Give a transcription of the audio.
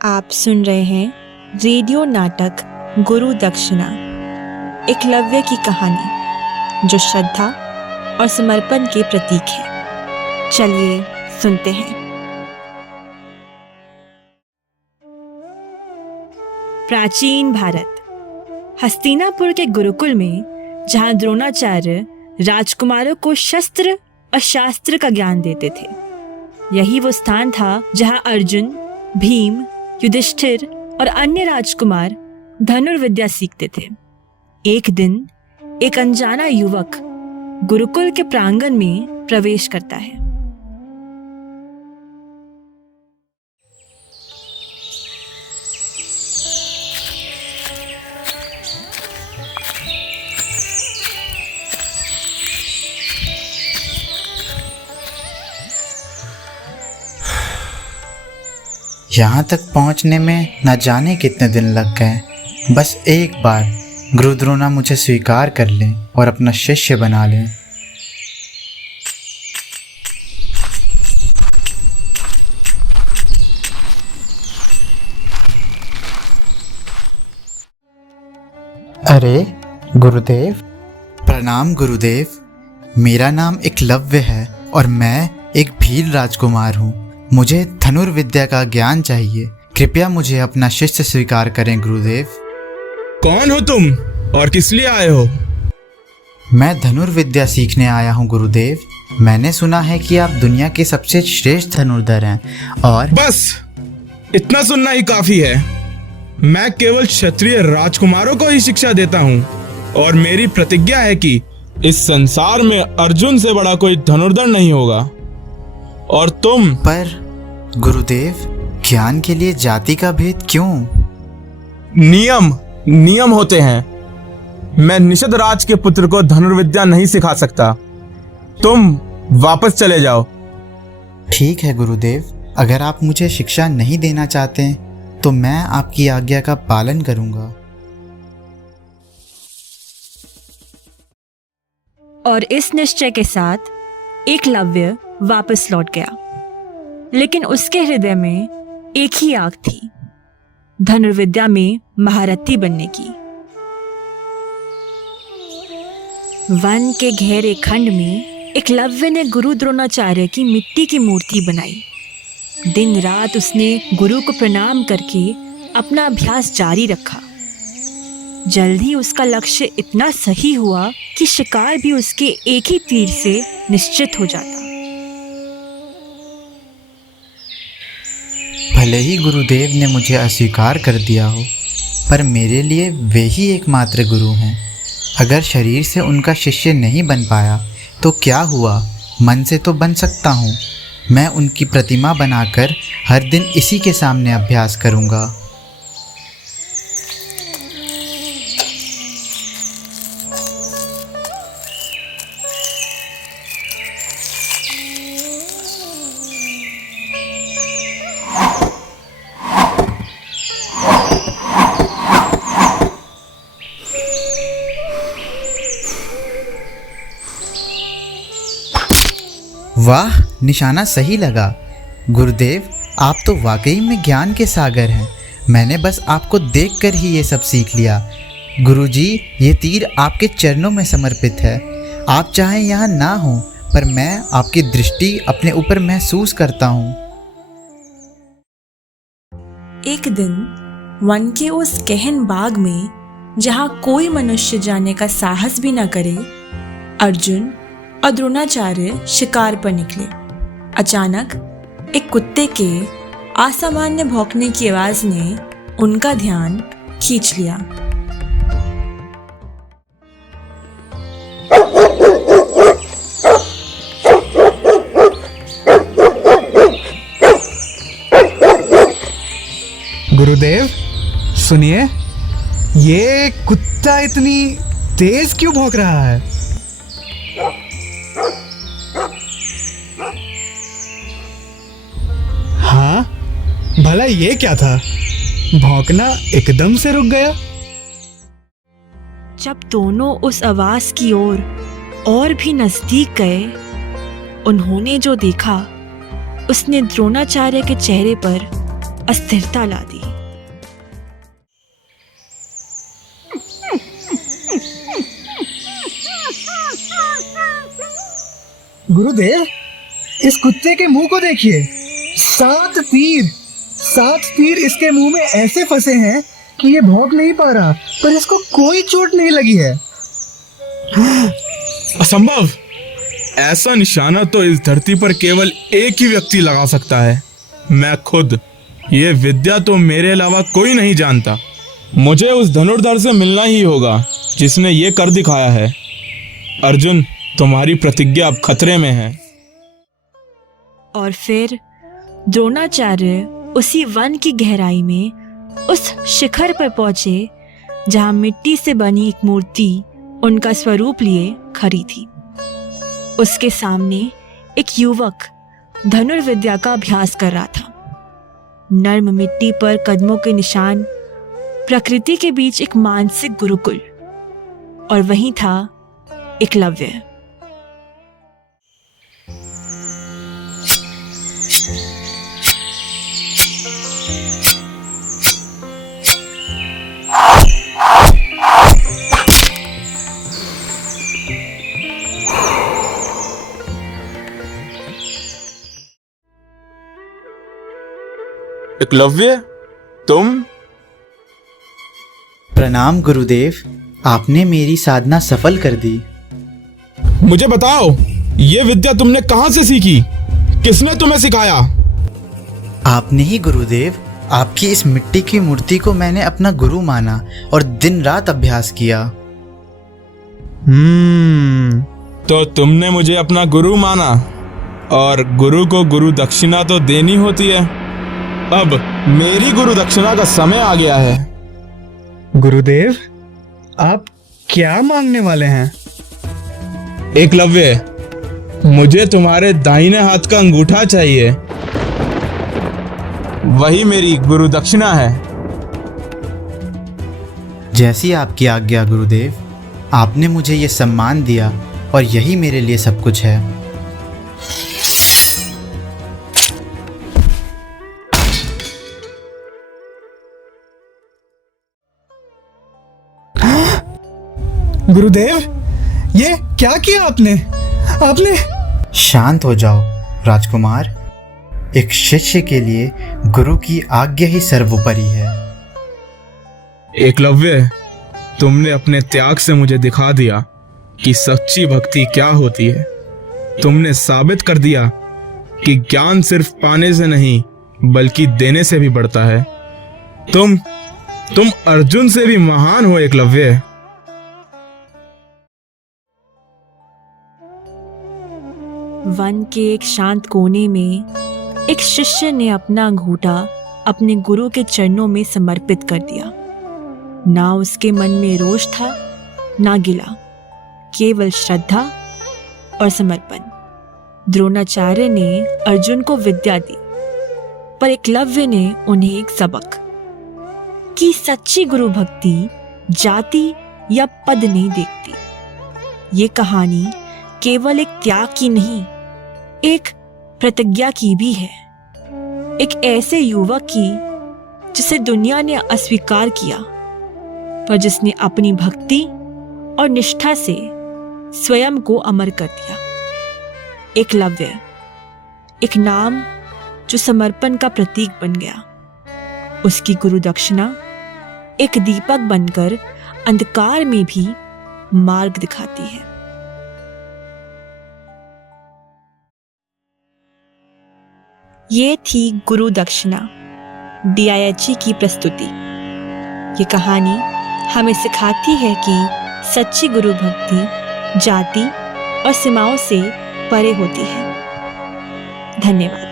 आप सुन रहे हैं रेडियो नाटक गुरु दक्षिणा, एकलव्य की कहानी जो श्रद्धा और समर्पण के प्रतीक है। चलिए सुनते हैं। प्राचीन भारत, हस्तिनापुर के गुरुकुल में, जहां द्रोणाचार्य राजकुमारों को शस्त्र और शास्त्र का ज्ञान देते थे, यही वो स्थान था जहां अर्जुन, भीम, युधिष्ठिर और अन्य राजकुमार धनुर्विद्या सीखते थे। एक दिन एक अनजाना युवक गुरुकुल के प्रांगण में प्रवेश करता है। यहाँ तक पहुँचने में न जाने कितने दिन लग गए। बस एक बार गुरु द्रोणा मुझे स्वीकार कर लें और अपना शिष्य बना लें। अरे गुरुदेव। प्रणाम गुरुदेव। मेरा नाम एकलव्य है और मैं एक भील राजकुमार हूँ। मुझे धनुर्विद्या का ज्ञान चाहिए। कृपया मुझे अपना शिष्य स्वीकार करें गुरुदेव। कौन हो तुम और किस लिए आए हो? मैं धनुर्विद्या सीखने आया हूँ गुरुदेव। मैंने सुना है कि आप दुनिया के सबसे श्रेष्ठ धनुर्धर हैं और बस इतना सुनना ही काफी है। मैं केवल क्षत्रिय राजकुमारों को ही शिक्षा देता हूँ और मेरी प्रतिज्ञा है कि इस संसार में अर्जुन से बड़ा कोई धनुर्धर नहीं होगा। और तुम? पर गुरुदेव, ज्ञान के लिए जाति का भेद क्यों? नियम होते हैं। मैं निषद राज के पुत्र को धनुर्विद्या नहीं सिखा सकता। तुम वापस चले जाओ। ठीक है गुरुदेव, अगर आप मुझे शिक्षा नहीं देना चाहते तो मैं आपकी आज्ञा का पालन करूंगा। और इस निश्चय के साथ एकलव्य वापस लौट गया। लेकिन उसके हृदय में एक ही आग थी, धनुर्विद्या में महारथी बनने की। वन के गहरे खंड में एकलव्य ने गुरु द्रोणाचार्य की मिट्टी की मूर्ति बनाई। दिन रात उसने गुरु को प्रणाम करके अपना अभ्यास जारी रखा। जल्द ही उसका लक्ष्य इतना सही हुआ कि शिकार भी उसके एक ही तीर से निश्चित हो जाता। भले ही गुरुदेव ने मुझे अस्वीकार कर दिया हो, पर मेरे लिए वे ही एकमात्र गुरु हैं। अगर शरीर से उनका शिष्य नहीं बन पाया तो क्या हुआ, मन से तो बन सकता हूँ। मैं उनकी प्रतिमा बनाकर हर दिन इसी के सामने अभ्यास करूँगा। वाह, निशाना सही लगा। गुरुदेव, आप तो वाकई में ज्ञान के सागर हैं। मैंने बस आपको देखकर ही ये सब सीख लिया। गुरुजी, ये तीर आपके चरणों में समर्पित है। आप चाहें यहाँ ना हो, पर मैं आपकी दृष्टि अपने ऊपर महसूस करता हूँ। एक दिन वन के उस गहन बाग में, जहाँ कोई मनुष्य जाने का साहस भी न करे, अर्जुन और द्रोणाचार्य शिकार पर निकले। अचानक एक कुत्ते के असामान्य भौंकने की आवाज ने उनका ध्यान खींच लिया। गुरुदेव सुनिए, ये कुत्ता इतनी तेज क्यों भौंक रहा है? हाँ, भला ये क्या था? भौंकना एकदम से रुक गया। जब दोनों उस आवाज की ओर और भी नजदीक गए, उन्होंने जो देखा उसने द्रोणाचार्य के चेहरे पर अस्थिरता ला दी। गुरुदेव, इस कुत्ते के मुंह को देखिए। 7 तीर इसके मुंह में ऐसे फंसे हैं कि ये भौंक नहीं पा रहा, पर इसको कोई चोट नहीं लगी है। असंभव। ऐसा निशाना तो इस धरती पर केवल एक ही व्यक्ति लगा सकता है, मैं खुद। ये विद्या तो मेरे अलावा कोई नहीं जानता। मुझे उस धनुर्धर से मिलना ही होगा जिसने ये कर दिखाया है। अर्जुन, तुम्हारी प्रतिज्ञा अब खतरे में है। और फिर द्रोणाचार्य उसी वन की गहराई में उस शिखर पर पहुंचे जहां मिट्टी से बनी एक मूर्ति उनका स्वरूप लिए खड़ी थी। उसके सामने एक युवक धनुर्विद्या का अभ्यास कर रहा था। नर्म मिट्टी पर कदमों के निशान, प्रकृति के बीच एक मानसिक गुरुकुल, और वहीं था एकलव्य। एकलव्य, तुम? प्रणाम गुरुदेव, आपने मेरी साधना सफल कर दी। मुझे बताओ, ये विद्या तुमने कहां से सीखी? किसने तुम्हें सिखाया? आपने ही गुरुदेव। आपकी इस मिट्टी की मूर्ति को मैंने अपना गुरु माना और दिन रात अभ्यास किया। तो तुमने मुझे अपना गुरु माना, और गुरु को गुरु दक्षिणा तो देनी होती है। अब मेरी गुरु दक्षिणा का समय आ गया है। गुरुदेव, आप क्या मांगने वाले हैं? एकलव्य, मुझे तुम्हारे दाहिने हाथ का अंगूठा चाहिए। वही मेरी गुरु दक्षिणा है। जैसी आपकी आज्ञा गुरुदेव। आपने मुझे ये सम्मान दिया और यही मेरे लिए सब कुछ है। गुरुदेव, ये क्या किया आपने? शांत हो जाओ राजकुमार। एक शिष्य के लिए गुरु की आज्ञा ही सर्वोपरि है। एकलव्य, तुमने अपने त्याग से मुझे दिखा दिया कि सच्ची भक्ति क्या होती है। तुमने साबित कर दिया कि ज्ञान सिर्फ पाने से नहीं बल्कि देने से भी बढ़ता है। तुम अर्जुन से भी महान हो एकलव्य। वन के एक शांत कोने में एक शिष्य ने अपना अंगूठा अपने गुरु के चरणों में समर्पित कर दिया। ना उसके मन में रोष था, ना गिला, केवल श्रद्धा और समर्पण। द्रोणाचार्य ने अर्जुन को विद्या दी, पर एकलव्य ने उन्हें एक सबक कि सच्ची गुरु भक्ति जाति या पद नहीं देखती। ये कहानी केवल एक त्याग की नहीं, एक प्रतिज्ञा की भी है। एक ऐसे युवक की जिसे दुनिया ने अस्वीकार किया, पर जिसने अपनी भक्ति और निष्ठा से स्वयं को अमर कर दिया। एकलव्य, एक नाम जो समर्पण का प्रतीक बन गया। उसकी गुरु दक्षिणा एक दीपक बनकर अंधकार में भी मार्ग दिखाती है। ये थी गुरु दक्षिणा, DIHE की प्रस्तुति। ये कहानी हमें सिखाती है कि सच्ची गुरु भक्ति जाति और सीमाओं से परे होती है। धन्यवाद।